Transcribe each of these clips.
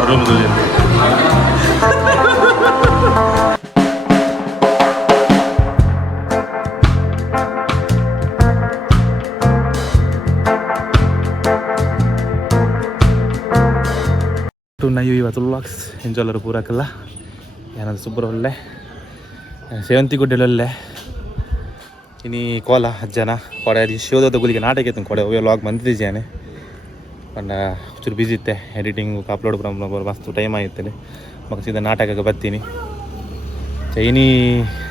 Room ನಾವು ಇವತ್ತು vlogs enjoy ಪೂರಕ್ಕಲ್ಲ ಏನಾದ್ರು ಸುಬ್ಬರ ಒಳ್ಳೆ ಸೇವಂತಿ ಗುಡ್ಡೆಲೊಳ್ಳೆ ಇನಿ ಕೋಲ ಅಜ್ಜನ ಕೊಡೆ ಶಿವದತ್ತ ಗುಲಿಗೆ ನಾಟಕ ಇತ್ತು ಕೊಡೆ ವ್ಲಾಗ್ ಬಂದಿದ್ದೇನೆ ಪಂಡ ಚೂರು ಬಿಸಿ ಇತ್ತೆ ಎಡಿಟಿಂಗು ಅಪ್ಲೋಡ್ ಮಸ್ತ್ ಟೈಮ್ ಆಗಿರ್ತದೆ ಮಗ ಸೀದಾ ನಾಟಕಕ್ಕೆ ಬರ್ತೀನಿ ಇನಿ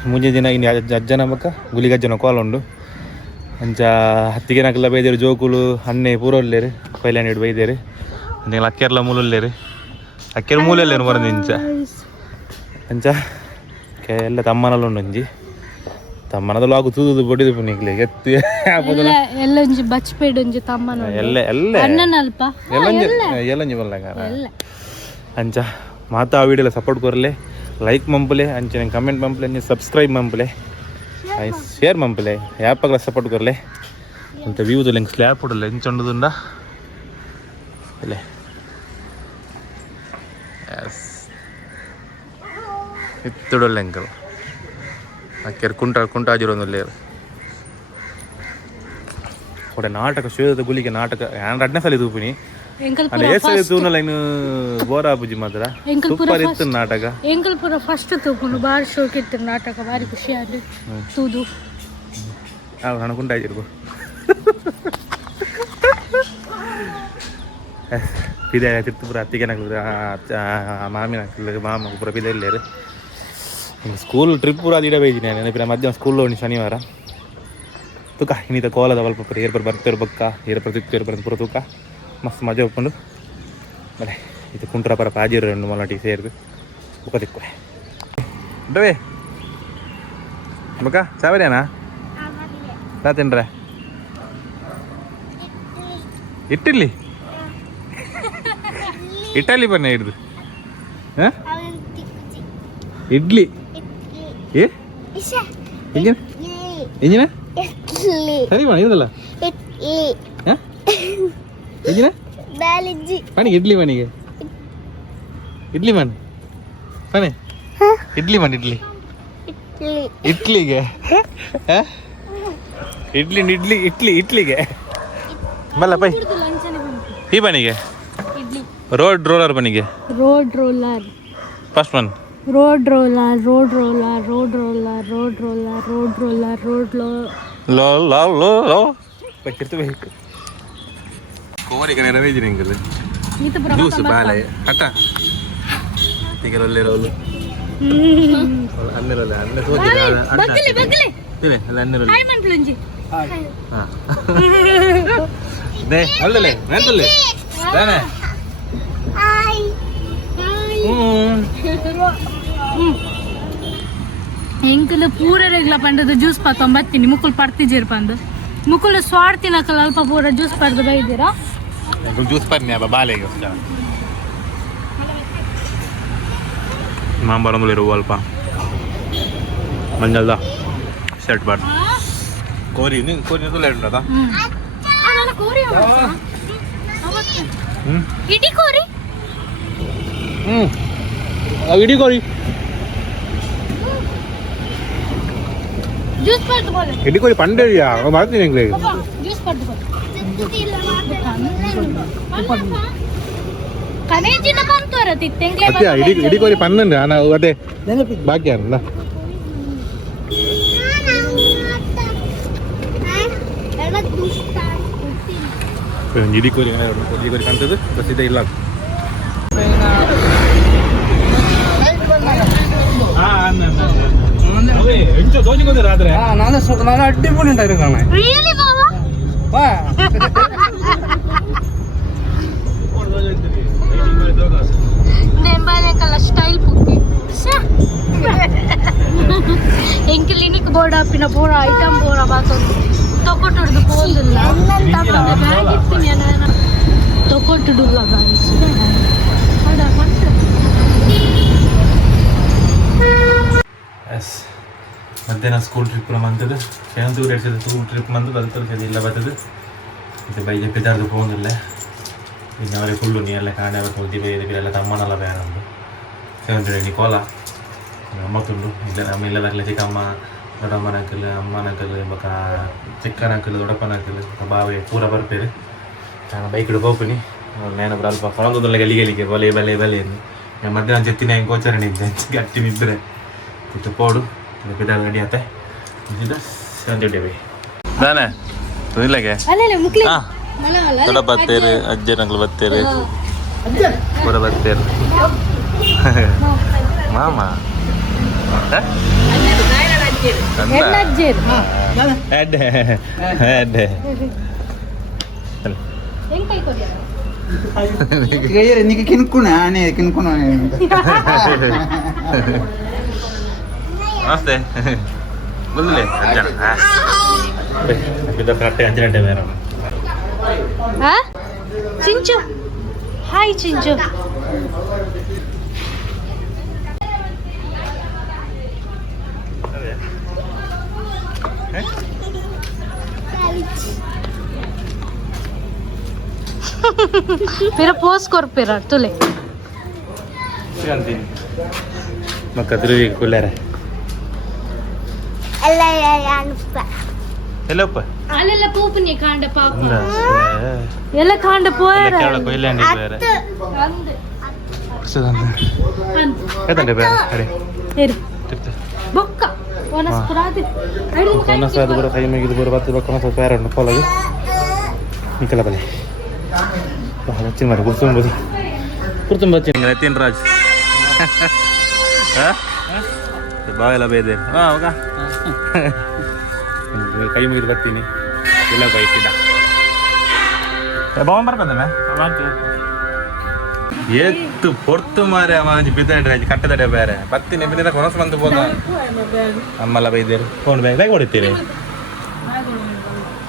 ಮುಂಜೆ ದಿನ ಇನ್ನು ಅಜ್ಜನ ಮಕ್ಕ ಗುಲಿಗೆ ಅಜ್ಜನ ಕೋಲ ಉಂಡು ಅಂಚ ಹತ್ತಿಗೆ ನಾಕೆಲ್ಲ ಬೈದೇರು ಜೋಕುಲು ಹಣ್ಣೆ ಪೂರ ಒಳ್ಳೆರು ಪೈಲಾನ್ ಹಿಡು ಬೈದೇರು ಅಂಚ ಅಕ್ಕೆರ್ಲ ಮೂಲೊಳ್ಳೆರು ಅಕ್ಕೆರ ಮೂಲೆಯಲ್ಲೇನು ಬರೋದು ಇಂಚ ಅಂಚ ಎಲ್ಲ ತಮ್ಮನಲ್ಲಿ ಉಂಡು ಒಂಜಿ ತಮ್ಮನದಲ್ಲ ಆಗು ತೂದು ಬಡಿದು ಪುನಿಗ್ಲಿ ಎತ್ತಿ ಎಲ್ಲ ಒಂಜಿ ಬಚ್ಪೇಡ್ ಒಂಜಿ ತಮ್ಮನ ಎಲ್ಲ ಎಲ್ಲ ಅಣ್ಣನಲ್ಪ ಎಲ್ಲಂಜಿ ಬಲ್ಲಂಗ ಅಂಚ ಮಾತಾ ಆ ವಿಡಿಯೋಲ ಸಪೋರ್ಟ್ ಕೊರ್ಲೆ ಲೈಕ್ ಮಂಪಲೆ ಅಂಚೆ ನಂಗೆ ಕಮೆಂಟ್ ಮಂಪಲೆ ಅಂಚೆ ಸಬ್ಸ್ಕ್ರೈಬ್ ಮಂಪಲೆ ಶೇರ್ ಮಂಪಲೆ ಯಾಪಾಗಲ ಸಪೋರ್ಟ್ ಕೊರ್ಲೆ ಅಂತ ವ್ಯೂದು ಲಿಂಕ್ ಸ್ಲ್ಯಾಪ್ ಕೊಡಲ್ಲ ಎಂಚೊಂಡುದುಂಡ ಅಲ್ಲೇ ಎಸ್ ಇತ್ತುಡೊಳ್ಳೆ ಅಂಕಲ್ ಅಕ್ಕೆರ್ ಕುಂಟಾಜಿರೋನ್ನುಲ್ಲೇರು ಕೊಡೆ ನಾಟಕ ಶಿವದ ಗುಲಿಗೆ ನಾಟಕ ನಾನು 2ನೇ ಸಲ ತೂಪಿನಿ ಅಲ್ಲ ಏಸಲಿ ತೂನಲ್ಲ ಇನ್ನು ಬೋರಾ ಬುಜಿ ಮಾತ್ರ ಸೂಪರ್ ಇತ್ತು ನಾಟಕ ಎಂಕಲ್ ಪೂರ ಫಸ್ಟ್ ತೂಪುನು ಬಾರಿ ಶೋಕ್ ಇತ್ತು ನಾಟಕ ಬಾರಿ ಖುಷಿ ಆದ್ರೆ ತೂದು ನಾನು ಕುಂಟಾಜಿರ್ಬೋ ಪಿದೆ ತಿರ್ತು ಪೂರ ಅತ್ತಿಗೆ ಮಾಮಿನ ಮಾಮ ಪೂರ ಪಿದೆ ಇಲ್ಲೇರು ಸ್ಕೂಲ್ ಟ್ರಿಪ್ ಪೂರ ಅದು ಇಡ ಬೈದಿನಿ ನಾನು ನೆನಪಿನ ಮಧ್ಯಾಹ್ನ ಸ್ಕೂಲ್ ಹೋಗಿ ಶನಿವಾರ ತೂಕ ಇನ್ನಿತ ಕೋಲದ ಸ್ವಲ್ಪ ಪೂರ ಏರ್ಪರ್ ಬರ್ತೇರು ಬಕ್ಕ ಏರ್ಪರ್ ತಿಕ್ತೇರು ಬರೋದು ಪೂರ ತೂಕ ಮಸ್ತ್ ಮಜಾ ಹೋಗ್ಕೊಂಡು ಬಲೆ ಇದು ಕುಂಟ್ರ ಪರ ಪಾಜಿರು 2 ಸೇರಿದು ಬುಕ್ಕ ತಿಕ್ಕೊಳೆ ಬೇ ಬಕ್ಕ ಚಾವರೇನಾ ತಿನ್ರೆ ಇಟ್ಟಿರ್ಲಿ ಇಟ್ಟಲ್ಲಿ ಬನ್ನಿ ಹಿಡ್ದು ಹಾಂ ಇಡ್ಲಿ ಏ ಎಂಜಿನ ಎಂಜಿನ ಸರಿ ಬಣ್ಣ ಇದಲ್ಲ ಹಾಂ ಎಂಜಿನ ಪಣಿಗೆ ಇಡ್ಲಿ ಮಣಿಗೆ ಇಡ್ಲಿ ಮಣ್ ಪಣೆ ಇಡ್ಲಿ ಮಣ್ ಇಡ್ಲಿ ಇಡ್ಲಿಗೆ ಇಡ್ಲಿ ಇಡ್ಲಿ ಇಡ್ಲಿ ಇಡ್ಲಿಗೆ ಬಲ್ಲ ಪೈ ಈ ಬಣಿಗೆ ರೋಡ್ ರೋಲರ್ ಬಣಿಗೆ road roller first one road roller road roller road roller road roller road roller road ಲೋ ಲೋ ಲೋ ಲೋ ಪಕ್ಕಿರ್ತು ಬೇಕು ಕೋರಿಕ ನೆರವೇಜಿ ನಿಂಗಲ್ಲ ಜ್ಯೂಸ್ ಬಾಳೆ ಕಟ್ಟ ತಿಂಗಳಲ್ಲೇ ರೋಲು ಅನ್ನೆರಲ್ಲ ಅನ್ನ ಸೋಜಿ ಬಗ್ಗಲಿ ಬಗ್ಗಲಿ ತಿವೆ ಅಲ್ಲ ಅನ್ನೆರಲ್ಲ ಹಾಯ್ ಮಂಟ್ಲಂಜಿ ಹಾ ದೇ ಅಲ್ಲಲೆ ಮೆಂತಲೆ ದಾನೆ ಹಾಯ್ ಎಂಕಲ್ ಪೂರ ರೆಗ್ಲ ಪಂಡದ ಜ್ಯೂಸ್ ಪಾತೊಂಬತ್ತೀನಿ ಮುಕ್ಕುಲ್ ಪಡ್ತಿದ್ದೀರ ಪಂದು ಮುಕ್ಕುಲ್ ಸ್ವಾಡ್ತಿನಕಲ್ಲ ಅಲ್ಪ ಪೂರ ಜ್ಯೂಸ್ ಪಡ್ದು ಬೈದ್ದೀರಾ ಜ್ಯೂಸ್ ಪರ್ನಿ ಅಬ್ಬ ಬಾಲೆಗೆ ಮಾಂಬರೊಂದು ಅಲ್ಪ ಮಂಜಲ್ದ ಸೆಟ್ ಬಾರ್ದು ಕೋರಿ ಕೋರಿ ಲೇಟ್ ಇಡೀ ಕೋರಿ ಇಡೀ ಕೋರಿ ಜ್ಯೂಸ್ ಪಡ್ದು ಬೋಲೆ ಇಡೀ ಕೋರಿ ಪಂಡೇರಿಯಾ ಮಾಡ್ತೀನಿ ನಿಂಗೆ ಜ್ಯೂಸ್ ಪಡ್ದು ಕನೇಜಿನ ಬಂತೋರ ತಿತ್ತೆಂಗ್ಲೆ ಅತ್ಯ ಇಡೀ ಕೋರಿ ಪನ್ನಂಡು ನಾನು ಅದೇ ಬಾಕಿ ಅಲ್ಲ ಇಡೀ ಕೋರಿ ಕಾಣ್ತದೆ ಪ್ರಸಿದ್ಧ ಇಲ್ಲ ನಾನು ಅಡ್ಡಿಪೊಳಿ ಉಂಟಾಯ್ತು ಕಾಣ ಸ್ಟೈಲ್ ಪುಟ್ಟಿ ಎಂಕಲಿನಿಕ್ ಬೋರ್ಡ್ ಆಪಿನ ಪೂರ ಐಟಮ್ ಪೂರ ಬಾತೊಂದು ತೊಗೊಟ್ಟುಡ್ದು ಹೋದಿಲ್ಲ ಬ್ಯಾಗ್ ಇರ್ತೀನಿ ತೊಗೊಟ್ಟುಡುಲ್ಲ ಎಸ್ ಮಧ್ಯಾಹ್ನ ಸ್ಕೂಲ್ ಟ್ರಿಪ್ ಬಂತದ್ದು ಸೇವಂತೂರು ಎಡ್ಸದು ಸ್ಕೂಲ್ ಟ್ರಿಪ್ ಬಂತದ್ದು ಅದು ಇಲ್ಲ ಬರ್ತದೆ ಮತ್ತು ಬೈಗೆ ಪಿದಾರ್ದು ಹೋಗಿಲ್ಲ പിന്നെ അവർ ഫുള്ളു നീ ಎಲ್ಲ ಕಾಣೆ ಅವತ್ತು ಇದಕ್ಕೆಲ್ಲ ತಮ್ಮನೆಲ್ಲ ಬೇರೆ ಉಂಟು 700 ನಿಕೋಲ ಅಮ್ಮತ್ತುಂಡು ಇಲ್ಲ ನಮ್ಮ ಇಲ್ಲದಾಗಲೇ ಚಿಕ್ಕಮ್ಮ ದೊಡ್ಡಮ್ಮನ ಅಂಕಲ್ ಅಮ್ಮನ ಅಂಕಲ್ ಬೊಕ ಚಿಕ್ಕನ ಅಂಕಲ್ ದೊಡ್ಡಪ್ಪನ ಅಂಕಲ್ ಬಾವೆ ಪೂರ ಬರ್ಪೇರು ನಾನು ಬೈಕ್ ಹಿಡಿದು ಹೋಗ್ತೀನಿ ನೇನು ಅಲ್ಪ ಕೊಳಂದಲ್ಲ ಗಲಿಗೆ ಬಲೆ ಬಲೆ ಬಲೆ ನಾನು ಮಧ್ಯಾಹ್ನ ಜೆತ್ತಿನ ಹೆಂಗೆ ಗೋಚರಣೆ ಇದ್ದೆ ಗಟ್ಟಿ ನಿದ್ರೆ ಇತ್ತು ಪೋಡು ಬಿಡಾಲ ರೆಡಿ ಆತೆ ಸಂಜೆ ದಾನೆ ಇಲ್ಲಗೆ ಥೋड़ा ಬತ್ತೇರು ಅಜ್ಜೆ ನಂಗ್ಲು ಬತ್ತೇರು ಪೂರ ಬತ್ತೇರು ಮಾಮ నీకు కినుక్కున్నా నేను కినుక్కున్నా ನಮಸ್ತೆ ಬಂದಿಲ್ಲ ಅಜ್ಜನ ಕರೆಕ್ಟ್ 5 ಗಂಟೆ ಬೇರೆ ಚಿಂಚು ಹಾಯ್ ಚಿಂಚು फिर पोस्ट कर फिर तुले मक्का ध्रुवी कुल्लारे ಎಲ್ಲಪ್ಪ ಅಲ್ಲೆಲ್ಲ ಪೂಪನಿ ಕಾಂಡ ಪಾಪ ಎಲ್ಲ ಕಾಂಡ ಪೋಯರ ಕೇಳ ಕೊಯ್ಲಾಂಡಿ ಬೇರೆ ಏತಂಡೆ ಬೇರೆ ಅರೆ ಇರು ಬೊಕ್ಕ ವನಸ್ಪುರಾದಿ ವನಸ್ಪುರಾದಿ ಬರ ಕೈ ಮೇಗಿದು ಬರ ಬತ್ತ ಬಕ್ಕ ಮಸ ಬೇರೆ ಉಂಟು ಕೊಲಗೆ ನಿಕಲ ಬಲೆ ಬಚ್ಚಿ ಮಾರ ಕುರ್ತುಂಬ ಬಚ್ಚಿ ನಿತಿನ್ ರಾಜ್ ಬಾವೆಲ್ಲ ಬೇದೆ ಹೋಗ ಕೈ ಮುಗಿದು ಬರ್ತೀನಿ ಇಲ್ಲ ಬೈಕಿಡ ಬಾವನ್ ಬರ್ಕೊಂಡೆ ಎತ್ತು ಪೊರ್ತು ಮಾರೆ ಅಮ್ಮ ಬಿದ್ದರೆ ಕಟ್ಟದಡೆ ಬೇರೆ ಬರ್ತೀನಿ ಬಿದ್ದ ಕೊನಸು ಬಂದು ಹೋದ ಅಮ್ಮಲ್ಲ ಬೈದೇರು ಫೋನ್ ಬ್ಯಾಗ್ ಬ್ಯಾಗ್ ಹೊಡಿತೀರಿ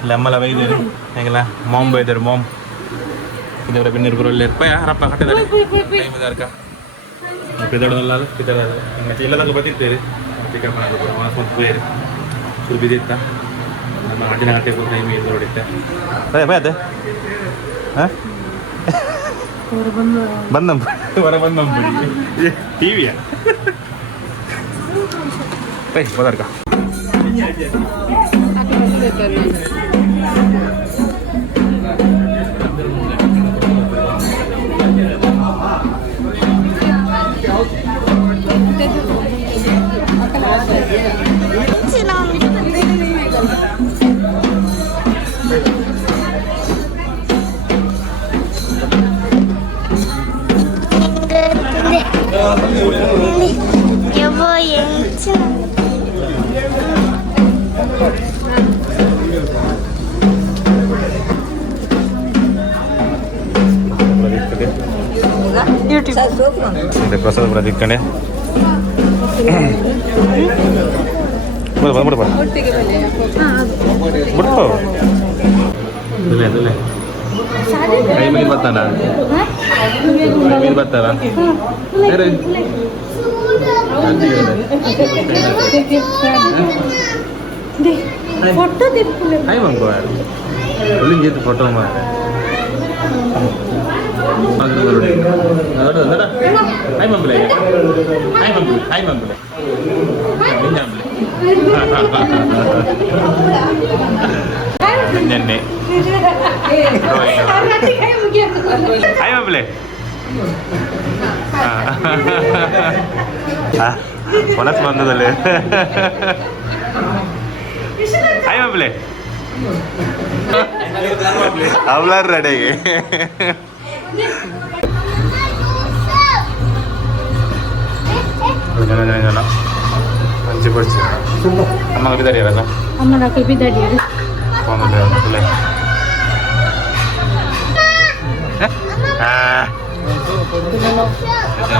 ಇಲ್ಲ ಅಮ್ಮಲ್ಲ ಬೈದೇರು ಹೆಂಗಿಲ್ಲ ಮಾಮ್ ಬೈದರು ಮಾಮ್ ಇದರ ಬಿನ್ನೀರು ಬರೋಲ್ಲ ಪಯ ಹರಪ್ಪ ಕಟ್ಟದಡೆ ಟೈಮ್ ಇದಾರ್ಕ ಬಿದ್ದಡಲ್ಲ ಬಿದ್ದಡಲ್ಲ ಮತ್ತೆ ಇಲ್ಲದಾಗ ಬರ್ತಿರ್ತೀರಿ ಚಿಕ್ಕಮ್ಮನ ಸ್ವಂತ ಬೇರೆ ಸುರು ಬಿದ್ದಿತ್ತ ನಮ್ಮ ಅಡ್ಡಿನ ಗಂಟೆ ಬಂದು ಟೈಮ್ ಇದು ಹೊಡಿತ್ತೆ ಅದೇ ಬೈ ಅದೇ ಹಾಂ ಬಂದಂ ಹೊರ ಬಂದಂ ಟಿವಿಯ ಬೈ ಬದರ್ಕ ಪ್ರಸಾದ ಕೂಡ ತಿಕ್ಕಂಡೆ ಬಿಡ್ಪ ಕೈ ಮೇಲೆ ಬರ್ತಾನ ಕೈ ಮೇಲೆ ಬರ್ತಾರ ಹಾಯ್ ಮಂಗೋ ಒಳ್ಳಿಂಗ್ ಜೀತು ಫೋಟೋ ಮಾ ಹಾಯ್ ಮಂಬಲೆ ಹಾಯ್ ಮಂಬಲೆ ಹಾಯ್ ಮಂಬಲೆ ನೆನ್ನೆ ಹಾಯ್ ಮಂಬಲೆ ಕೊನಸ್ ಬಂದದಲ್ಲಿ ಹಾಯ್ ಮಂಬಲೆ ಅವಳಾರ ರೆಡಿಗೆ ಜನ ಹಂಚಿ ಬರ್ಸಿ ಅಮ್ಮ ಬಿದ್ದಾರಿಯಲ್ಲ ಅಮ್ಮ ನಾಲ್ಕು ಬಿದ್ದಾಡಿ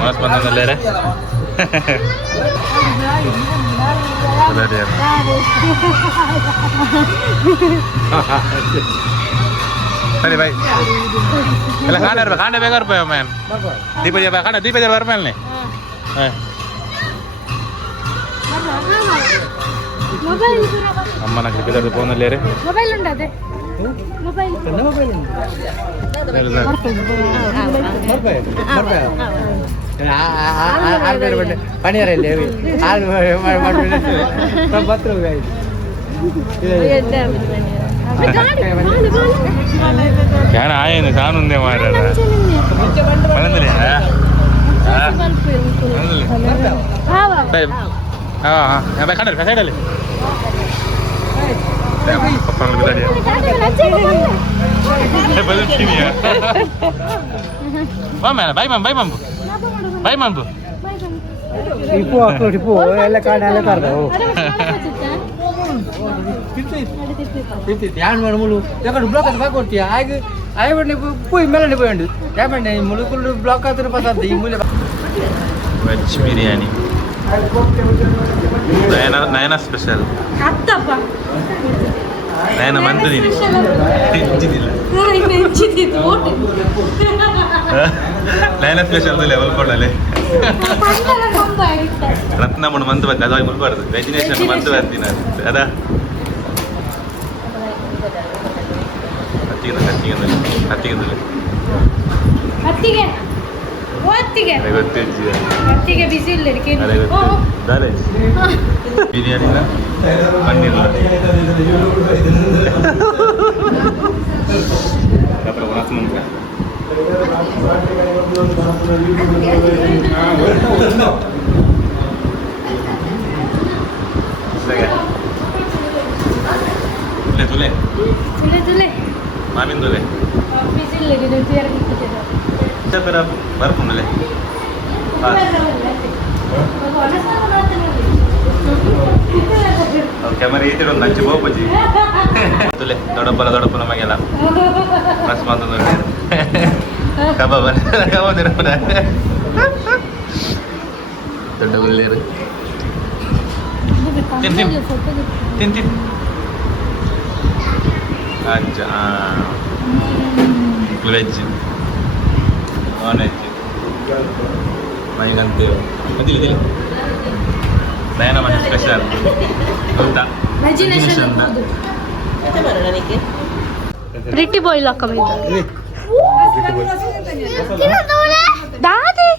ಮಸ್ತ್ ಬಂದಲ್ಲೇ ಸರಿ ಬಾಯ್ ಎಲ್ಲ ಕಾಂಡೆ ಬೇಗ ರೂಪಾಯಿ ಮ್ಯಾನ್ ದೀಪಜಿ ಬರ್ಮೇಲೆ ಅಮ್ಮನ ಬಿದ್ದಾಡಿ ಫೋನಲ್ಲಿ ಮೊಬೈಲ್ ಉಂಟದೆ ಮೊಬೈಲ್ ಯಾರು ಆಯೇನು ಸಾನುಂದೆ ಮಾರ ಕಣ್ಣಲ್ಲಿ ಸೈಡಲ್ಲಿ ಬೈ ಮಾಮ್ ಬೈ ಮಾಂಬು ಬೈ ಮಾಂಬು ಟಿಪ್ಪು ಹಾಕು ಟಿಪ್ಪು ಎಲ್ಲ ಕಾರಣ ಎಲ್ಲ ಕಾರಣ ಧ್ಯಾನ ಮಾಡಿ ಮುಳು ಯಾಕಂದ್ರೆ ಬ್ಲಾಕ್ ಅದು ಬಾಕಿ ಕೊಡ್ತೀಯ ಆಗ ಆಯ್ಬಣ್ಣೆ ಪೋಯಿ ಮೇಲೆ పోయండి ಯಾಬಣ್ಣೆ ಮುಳುಕುಳು ಬ್ಲಾಕ್ ಆದ್ರೆ ಪಸಾದ ಈ ಮೂಲೆ ವೆಜ್ ಬಿರಿಯಾನಿ ನಯನ ಸ್ಪೆಷಲ್ ನಯನ ಮಂತು ನೀನು ನಯನ ಸ್ಪೆಷಲ್ ಲೆವೆಲ್ ಕೊಡಲೆ ರತ್ನಮ್ಮನ ಮಂತು ಬರ್ತೀನಿ ಅದಾಗಿ ಮುಲ್ಬಾರ್ದು ವೆಜಿನೇಷನ್ ಮಂತು ಬರ್ತೀನಿ ಅದಾ ಹತ್ತಿಗೆ ಬಿಸಿ ಇಲ್ಲ ಬಿರಿಯಾನಿನ ಪನ್ನೀರ್ ತುಲೆ ಮಾಮಿನ ತುಲೆ ಬರ್ಕೊಂಡಲೆ ಕ್ಯಾಮರಾ ಐತಿ ಒಂದು ಹಂಚಿ ಬೋಪಜ್ಜಿ ತುಲೆ ದೊಡ್ಡಪ್ಪನ ಮಗೆಲ್ಲ ಮಸ್ತ್ ಮಾತು ಕಬಾಬ್ ಕಬಾಬ್ ದೊಡ್ಡ ಗುಲ್ಲೇರು ತಿಂತಿ ಅಜ್ಜ ವೆಜ್ ನಾನ್ ವೆಜ್ ಮೈಗಂತೇವು ಮದಿಲ್ಲ ನಯನ ಮನೆ ಸ್ಪೆಷಲ್ ಗೊತ್ತಾ ಪ್ರಿಟಿ ಬಾಯ್ ಲಾಕ దాది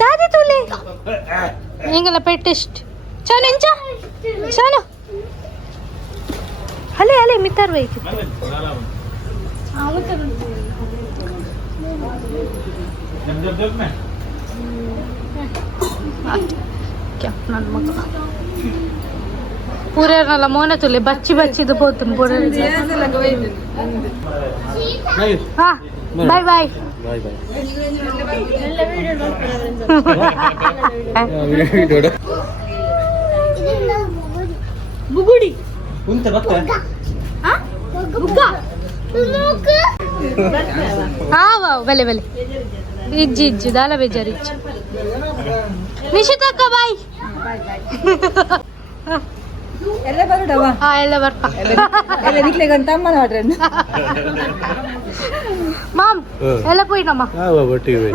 దాది తూలే ఇంగల పెట్టెస్ట్ చాలు ఎంచా చాలు హలే హలే మిత్తార్ వైకి पूरे नाला मोने तुले बच्ची बच्ची तो बहुत पूरे हाँ बाय बाय बुगुड़ी ಉಂಟ ಬತ್ತ हाँ वाव भले भले इज्जी इज्जी दाला बेजार इज्जी निशिता का बाय ಎಲ್ಲ ಬರುಡವಾ ಹಾ ಎಲ್ಲ ಬರ್ತಾ ಎಲ್ಲ ನಿಕ್ಲೆಗೆ ಅಂತ ಅಮ್ಮನ ಹೊಡ್ರನ್ನ ಮಾಮ್ ಎಲ್ಲ ಪೋಯಿನಮ್ಮ ಒಟ್ಟಿಗೆ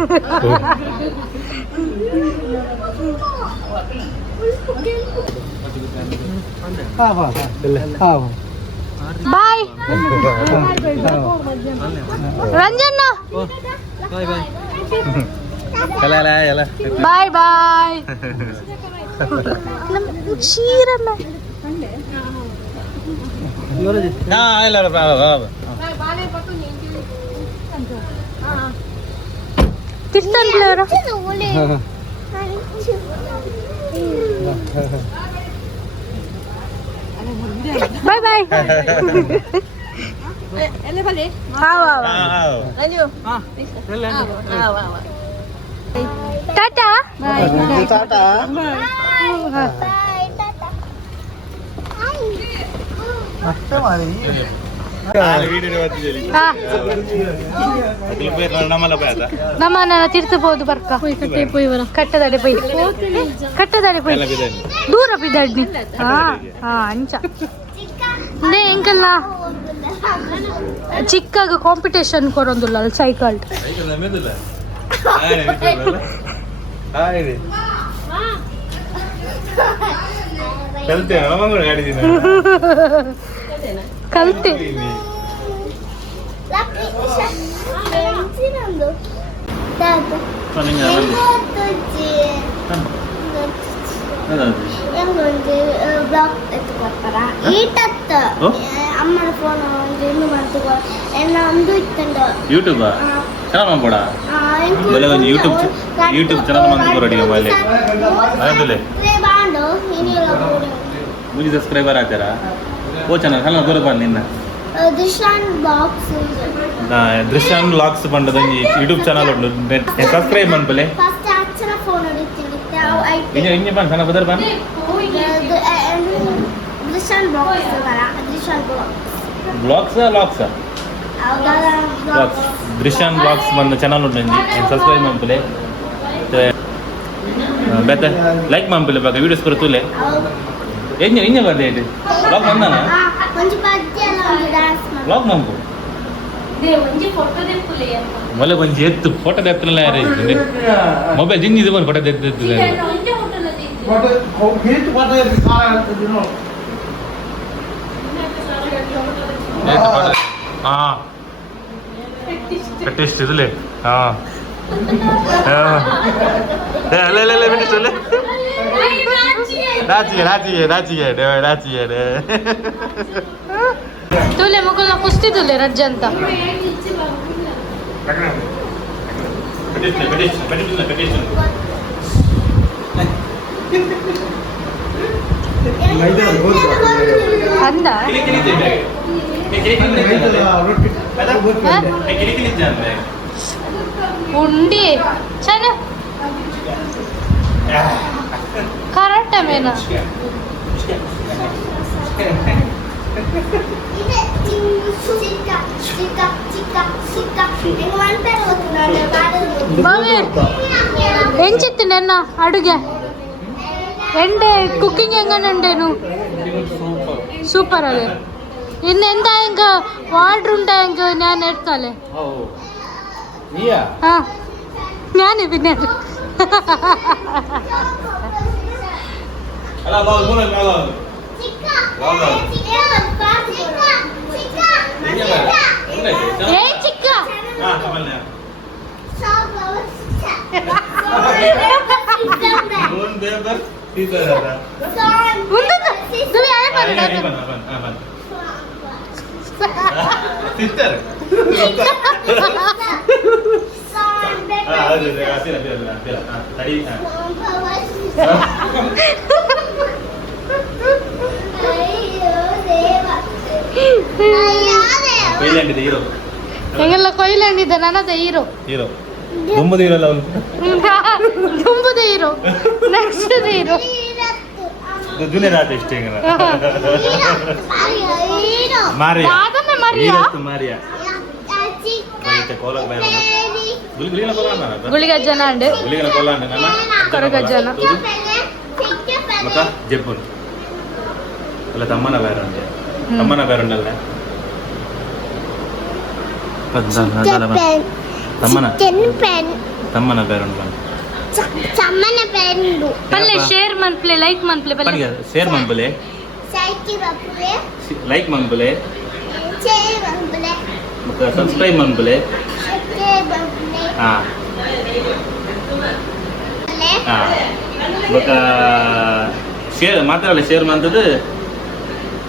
ಬಾಯ್ ರಂಜನ್ನ ಬಾಯ್ ಬಾಯ್ ಕ್ಷೀರನ್ನ ತಿಂತಂದ್ಲವ್ರ ಬಾಯ್ ಬಾಯ್ ಎಲ್ಲ ಬಲೆ ಟಾಟಾ ಟಾಟಾ ಅಷ್ಟೇ ಮಾಡಿ ನಮ್ಮ ನನ್ನ ತಿರ್ಸಬಹುದು ಬರ್ಕ ಕಟ್ಟದಾಡೆ ಪೈ ಕಟ್ಟದಾಡೆ ಪೈ ದೂರ ಬಿದ್ದಾಡ್ನಿ ಹಾ ಹಾ ಅಂಚ ನೇ ಎಂಕಲ್ಲ ಚಿಕ್ಕಾಗ ಕಾಂಪಿಟೇಷನ್ ಕೊರೊಂದುಲ್ಲ ಅಲ್ಲಿ ಸೈಕಲ್ ಕಲ್ತೆ yang blog itu kotora. Itat ಅಮ್ಮನ ಫೋನ್ ಇನ್ನು ಮಾಡ್ತೀವಿ ನಮ್ದು ಇತ್ತಂಡು ಯೂಟ್ಯೂಬ್ ಚಾನಲ್ ಮಾಡ್ಬೋಡ ಬೆಲೆ ಒಂದು ಯೂಟ್ಯೂಬ್ ಚಾನಲ್ ಮಾಡ್ತೀವಿ ರೆಡಿ ಮೊಬೈಲ್ ಅದಲ್ಲೇ ಬಾಂಡು ಏನಿಲ್ಲ ಮುಜಿ ಸಬ್ಸ್ಕ್ರೈಬರ್ ಆಗ್ತಾರಾ ಓ ಚಾನಲ್ ಹಲ್ಲ ಬರಬ ನಿನ್ನ ದೃಶ್ಯಾನ್ ಬಾಕ್ಸ್ ದೃಶ್ಯಾನ್ ಲಾಕ್ಸ್ ಬಂದದ ಯೂಟ್ಯೂಬ್ ಚಾನಲ್ ಉಂಟು ಸಬ್ಸ್ಕ್ರೈಬ್ ಮಾಡ್ಬಲೆ ಫಸ್ಟ್ ಅಚ್ಚನ ಫೋನ್ ಹೊಡಿತೀನಿ ಇಂಜ ಬಂದ್ ಸಣ್ಣ ಬದರ್ ಬಂದ್ ದೃಶ್ಯಾನ್ ಬಾಕ್ಸ್ ಬರ ದೃಶ್ಯಾನ್ ಬ್ಲಾಗ್ಸ್ ಲಾಕ್ಸ್ ದೃಶ್ಯಾನ್ ಬ್ಲಾಗ್ಸ್ ಬಂದ ಚಾನಲ್ ಉಂಟು ಸಬ್ಸ್ಕ್ರೈಬ್ ಮಾಡ್ಬಲೆ ಬೇತ ಲೈಕ್ ಮಾಡ್ಬಲೆ ಬಾಗ ವಿಡಿಯೋಸ್ ಬರ್ತುಲೆ ಇಂಜ ಬರ್ದೆ ಇದು ಬ್ಲಾಗ್ ಬಂದಾನ ಬ್ಲಾಗ್ ಮಾಡ್ಬೋ ಮೊಲೆ ಒಂಜಿ ಎತ್ತು ಫೋಟೋ ತೆತ್ತಲ್ಲ ಯಾರು ಮೊಬೈಲ್ ಜಿಂಜಿದು ಬಂದು ಫೋಟೋ ತೆತ್ತಿಲ್ಲ ಹಾಂ ಕಟ್ಟಿಷ್ಟು ಇದല്ലേ ಹಾಂ ಅಲ್ಲ ಬಿಟ್ಟಿಷ್ಟಲ್ಲ ರಾಚಿಗೆ ತುಲೆ ಮಕ್ಕಳ ಕುಸ್ತಿ ತುಲೆ ರಜ್ಜ ಅಂತ ಅಂದ ಉಂಡಿ ಚೆನ್ನ ಕರೆಕ್ಟ್ ಮೇನ ఎంచిత్తి నిన్న అడుగే ఎండే కుకింగ్ ఎంగనండేను సూపర్ అదే ಇನ್ನೆಂತ ಹೆಂಗ ವಾರ್ಡ್ರ್ ಉಂಟ ಹೆಂಗ ನಾನು ಇರ್ತಾಳೆ ഞാന് പിന്നെ ಏ ಚಿಕ್ಕ ಸಿಸ್ಟರ್ ಕೊಯ್ಲಾಂಡಿದೆ ಹೀರೋ ಹೆಂಗೆಲ್ಲ ಕೊಯ್ಲಾಂಡಿದ್ದೆ ನನ್ನದೇ ಹೀರೋ ಹೀರೋ ದುಂಬುದು ಹೀರೋ ಅಲ್ಲ ಅವನು ದುಂಬುದು hero next hero junior artist ಹೆಂಗ ಮಾರಿಯಾ ಮಾರಿಯಾ ಗುಳಿಗಜ್ಜನ ಅಂಡ್ ಕೊರಗಜ್ಜನ ಮತ್ತ ಜಬ್ಬುನ್ ಅಲ್ಲ ತಮ್ಮನ ಬೇರೆ ಉಂಟೆ ತಮ್ಮನ ಬೇರೆ ಉಂಟಲ್ಲ ತಮ್ಮನ ಬೇರೆ ಉಂಟು ಪಲ್ಲೆ ಶೇರ್ ಮನ್ಪ್ಲೆ ಲೈಕ್ ಮನ್ಪ್ಲೆ ಪಲ್ಲೆ ಶೇರ್ ಮನ್ಬಲೆ ಲೈಕ್ ಮನ್ಬಲೆ ಮತ್ತೆ ಸಬ್ಸ್ಕ್ರೈಬ್ ಮನ್ಬಲೆ ಹಾಂ ಹಾಂ ಮತ್ತೆ ಶೇರ್ ಮಾತಾಡಲ್ಲ ಶೇರ್ ಮಾಡ್ತದೆ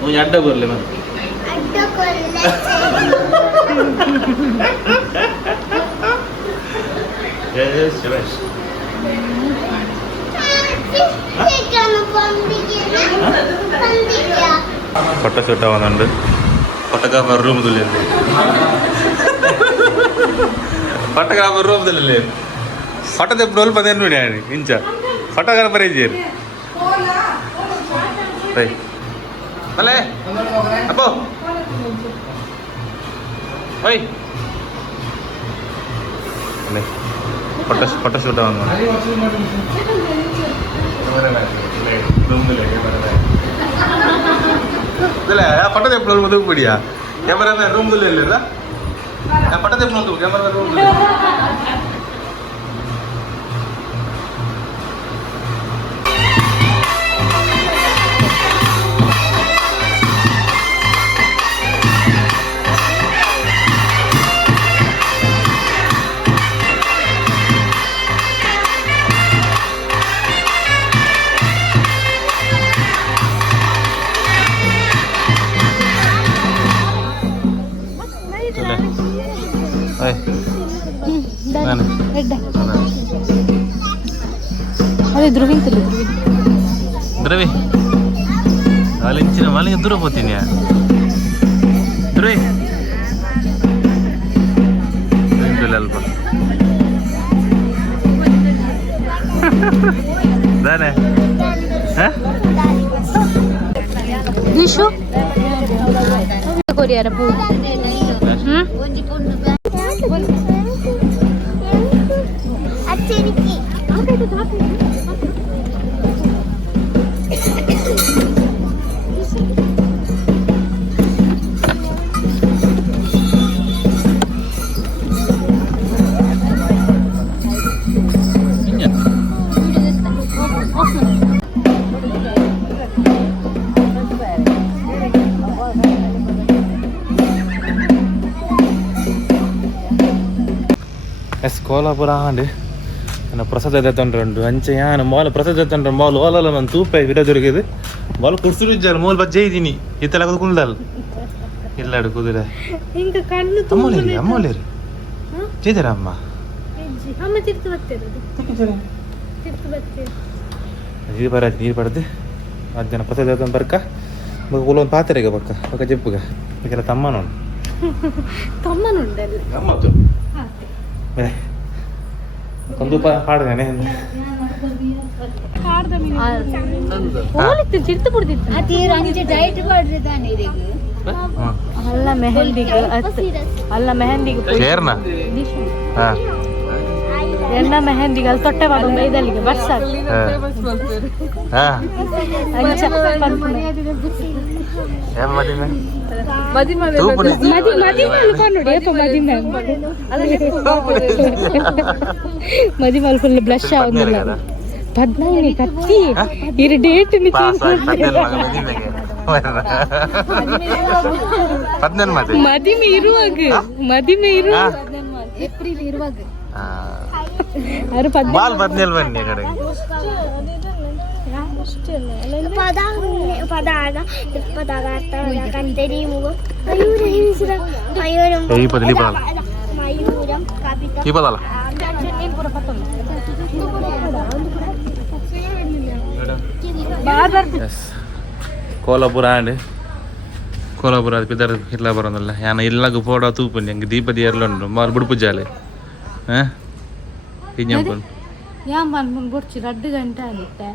ಒಂದು ಅಡ್ಡ ಬರಲಿ ಮತ್ತೆ ಶಿವೇಶ್ ഫോട്ടോഷൂട്ട് ആവുന്നുണ്ട് ഫോട്ടോഗ്രാഫർ റൂം തുല്ലേ ഫോട്ടോഗ്രാഫർ റൂം തുല്ലേ ഫോട്ടോ എప్పుడు రోజులు 15 మినిట్ ఇంచా ఫోటోగ్రాఫర్ ఏం చేయరు అలే అబ్బో ఓయ్ అలే ഫോട്ടോഷൂട്ട് ആവുന്നു ಇದಲ್ಲ ಫೋಟೋ ತೆಪ್ಪಲು ಮದುವೆ ಬಿಡಿಯಾ ಕ್ಯಾಮರಾ ರೂಮ್ದಲ್ಲಿ ಇಲ್ಲ ಫೋಟೋ ತೆಪ್ಪಲು ಕ್ಯಾಮರಾ ರೂಮ್ ನಾನು అదే ధృవించలేదు ಧ್ರುವಿ ಅಲ್ಲಿಂಚಿನ ಮನೆಗೆ ದೂರ ಹೋಗ್ತೀನಿ ಧ್ರುವಿ ಅಲ್ಪ ತಾನೆ ದಿಶು ಕೊರಿಯಾರ ಪೂ ಕೋಲಾಪುರ ಅಂಡ್ ನನ್ನ ಪ್ರಸಾದ ತಂಡ್ರು ಅಂಚೆ ಯಾನು ಮಾಲ್ ಪ್ರಸಾದ ತಂಡ್ರು ಮಾಲ್ ಓಲಲ್ಲ ನಾನು ತೂಪ ವಿಡಿಯೋ ದೊರಕಿದು ಮಾಲ್ ಕುಡ್ಸಿರು ಇಜ್ಜಾರ ಮೂಲ್ ಬಜ್ಜೆ ಇದ್ದೀನಿ ಇತ್ತಲ್ಲ ಕುಂದಲ್ ಇಲ್ಲ ಕುದುರೆ ఇంకా కన్ను ಅಮ್ಮೋಲೇರಿ ಅಮ್ಮೋಲೇರಿ ಜೈದರ ಅಮ್ಮ ಅಮ್ಮ ತಿರ್ತು ಬರ್ತಿರೋದು ತಿರ್ತು ಬರ್ತೀವಿ ನೀರು ಬರ ನೀರು ಬರದೆ ಮಧ್ಯಾಹ್ನ ಪ್ರಸಾದ ತಂದು ಬರ್ಕ ಒಂದು ಪಾತ್ರೆಗೆ ಬಕ್ಕ ಬಕ್ಕ ಜಪ್ಪುಗ ಈಗೆಲ್ಲ ತಮ್ಮ ನೋಡು ತಮ್ಮನುಂಡಲ್ಲ ಗಮ್ಮತ್ತು ಒಂದು ಹಾಡ್ಗಾನೆ ಹೋಲಿತ್ತು ಚಿರ್ತು ಬಿಡ್ತಿತ್ತು ಅಲ್ಲ ಮೆಹಂದಿಗೆ ಅಲ್ಲ ಮೆಹಂದಿಗೆ ಸೇರ್ನ ಎಣ್ಣ ಮೆಹಂದಿಗೆ ಅಲ್ಲಿ ತೊಟ್ಟೆ ಮಾಡೋದು ಇದಲ್ಲಿಗೆ ಬರ್ಸ మదిమల్ ఫుల్ బ్లష్ అవుందిಲ್ಲ 14 కత్తి ఇరు డేట్ ని ಮದಿಮೆ ಇರುವಾಗ ಏಪ್ರಿಲ್ ಇರುವಾಗ ಬಾಲ್ 17 ಬನ್ನಿ ಕಡೆ ಕೋಲಾಪುರ ಅಂಡ್ ಕೋಲಾಪುರ ಪಿದರ್ ಇಲ್ಲ ಬರೋದಲ್ಲ ಯಾನ ಇಲ್ಲಾಗ ಫೋಟೋ ತೂಪುಂಡು ಹೆಂಗೆ ದೀಪದಿ ಎರ್ಲುಂಡು ಮಾರು ಬುಡ್ಪುಜಾಲೆ ಹಿಂಜಂಪುಂಡು ಯಾಂ ಪನ್ಪುನು ಬೊಡ್ಚಿ 2 ಗಂಟೆ ಆಗಿತ್ತೆ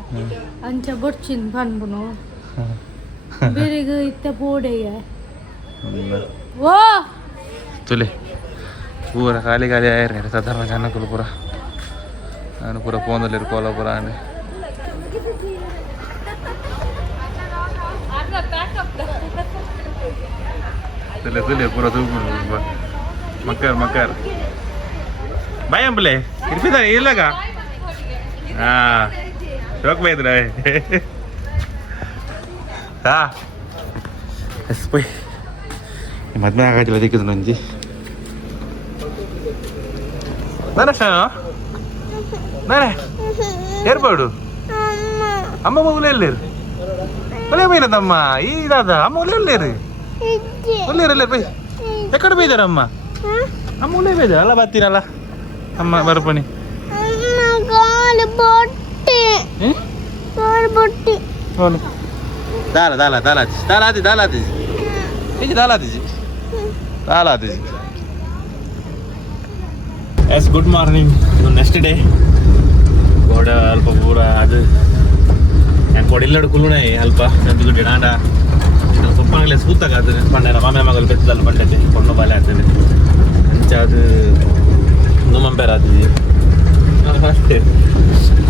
ಅಂಚ ಬೊಡ್ಚಿನ್ ಪನ್ಪುನು ಬೇರೆಗ ಇತ್ತ ಪೋಡೆಗೆ ಓ ತುಲೆ ಪೂರ ಖಾಲಿ ಖಾಲಿ ಆಯ್ರಿ ಸಾಧಾರಣ ಜನಕ್ಕೂ ಪೂರ ನಾನು ಪೂರ ಫೋನಲ್ಲಿ ಕೋಲಾಪುರ ಅಂಡ್ ತುಲೆ ತುಲೆ ಪೂರ ತೂಪುಂಡು ಮಕ್ಕರ್ ಬಾಯ್ ಅಂಬಲೆ ಇರ್ಪಿದ ಇಲ್ಲಾಗ ಶೋಕ್ ಬೈದ್ರ ಎಸ್ ಪೈ ಮದ್ಮೆ ಆಗಿಲ್ಲ ಅದಕ್ಕೆ ನಂಜಿ ನಾನೇ ಏರ್ಪಾಡು ಅಮ್ಮ ಮಗುಲು ಎಲ್ಲೇರು ಒಳ್ಳೆ ಬೈಲದಮ್ಮ ಈ ಇದಾದ ಅಮ್ಮ ಒಳ್ಳೆ ಎಲ್ಲೇರು ಒಳ್ಳೆಯರಲ್ಲೇ ಬೈ ಎಕಡೆ ಬೈದಾರ ಅಮ್ಮ ಅಮ್ಮ ಒಳ್ಳೆ ಬೈದಾರ ಅಲ್ಲ ಬರ್ತೀನಲ್ಲ ಅಮ್ಮ ಬರ್ಪಣಿ ಎಸ್ ಗುಡ್ ಮಾರ್ನಿಂಗ್ ಇದು ನೆಕ್ಸ್ಟ್ ಡೇ ಗೋಡ ಅಲ್ಪ ಪೂರ ಅದು ನಾನು ಕೊಡಿಲ್ಲಡು ಕುಲುಣೆ ಅಲ್ಪ ನಂದು ಡಾಂಡ ಸುಪ್ಪಂಗಲೆ ಸೂತಾಗ ಅದು ಪಂಡ ಮಾಮೆ ಮಗಲು ಬೆತ್ತಲ್ಲ ಪಂಡತೆ ಕೊಂಡು ಬಾಲೆ ಆಗ್ತದೆ ಅಂಚ ಅದು ನುಮಂಪೇರ ಆಗ್ತದೆ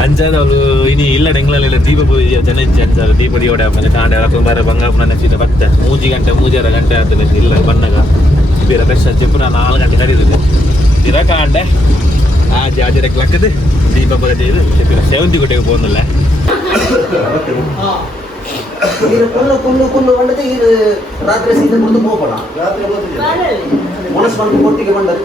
ಅಂಚಾದ ಅವರು ಇನಿ ಇಲ್ಲ ಡೆಂಗ್ಲಲ್ಲ ದೀಪ ಜನ ಅಂಚಾರ ದೀಪ ದಿಯೋಡೆ ಆಮೇಲೆ ಕಾಂಡೆ ಬಾರ ಬಂಗಾಪುರ ನೆಚ್ಚಿದ ಬತ್ತ 3 ಗಂಟೆ 3:30 ಗಂಟೆ ಆಗ್ತದೆ ಇಲ್ಲ ಬಣ್ಣಗ ಬೇರೆ ಫ್ರೆಶ್ ಚೆಪ್ಪು ನಾನು 4 ಗಂಟೆ ಕರೀದಿದ್ದೆ ದಿನ ಕಾಂಡೆ ಆಜರಕ್ಕೆ ಲಕ್ಕದು ದೀಪ ಬರದೆ ಇದು ಚೆಪ್ಪಿನ ಸೇವಂತಿ ಕೊಟ್ಟೆಗೆ ಹೋಗಲ್ಲ ರಾತ್ರಿ ಸೀದಾ ಕುಡಿದು ಹೋಗೋಣ ಮನಸ್ಸು ಬಂದು ಒಟ್ಟಿಗೆ ಬಂದದ್ದು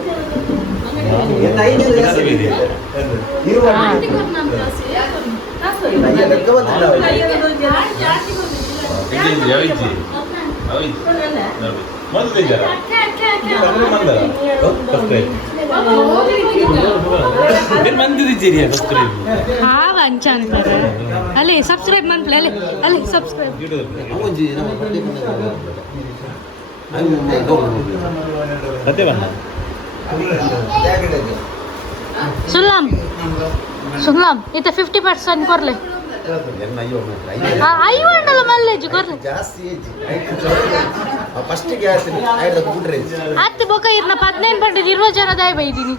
ಹಾವ ಅಂಚ ಅಂತಾರೆ ಅಲ್ಲೇ ಸಬ್ಸ್ಕ್ರೈಬ್ ಮಾಡ್ಲಿ ಅಲ್ಲೇ ಅಲ್ಲೇ ಸಬ್ಸ್ಕ್ರೈಬ್ ಅವೊಂಜಿ ನಮ್ಮ ಬಟ್ಟೆ ಸತ್ಯ ಬಣ್ಣ ಸುಲ್ಲಾಂ ಸುಲ್ಲಾಂ ಇತ್ತ 50% ಕೊರ್ಲೆ ಅಯ್ಯೋ ಉಂಟಲ್ಲ ಮಲ್ಲೇಜ್ ಕೊರ್ಲೆ ಜಾಸ್ತಿ ಫಸ್ಟಿಗೆ ಬಿಟ್ರೆ ಹತ್ತು ಬೊಕ್ಕ ಇರ್ನ 15% 20 ಜನ ದಾಯ ಬೈದೀನಿ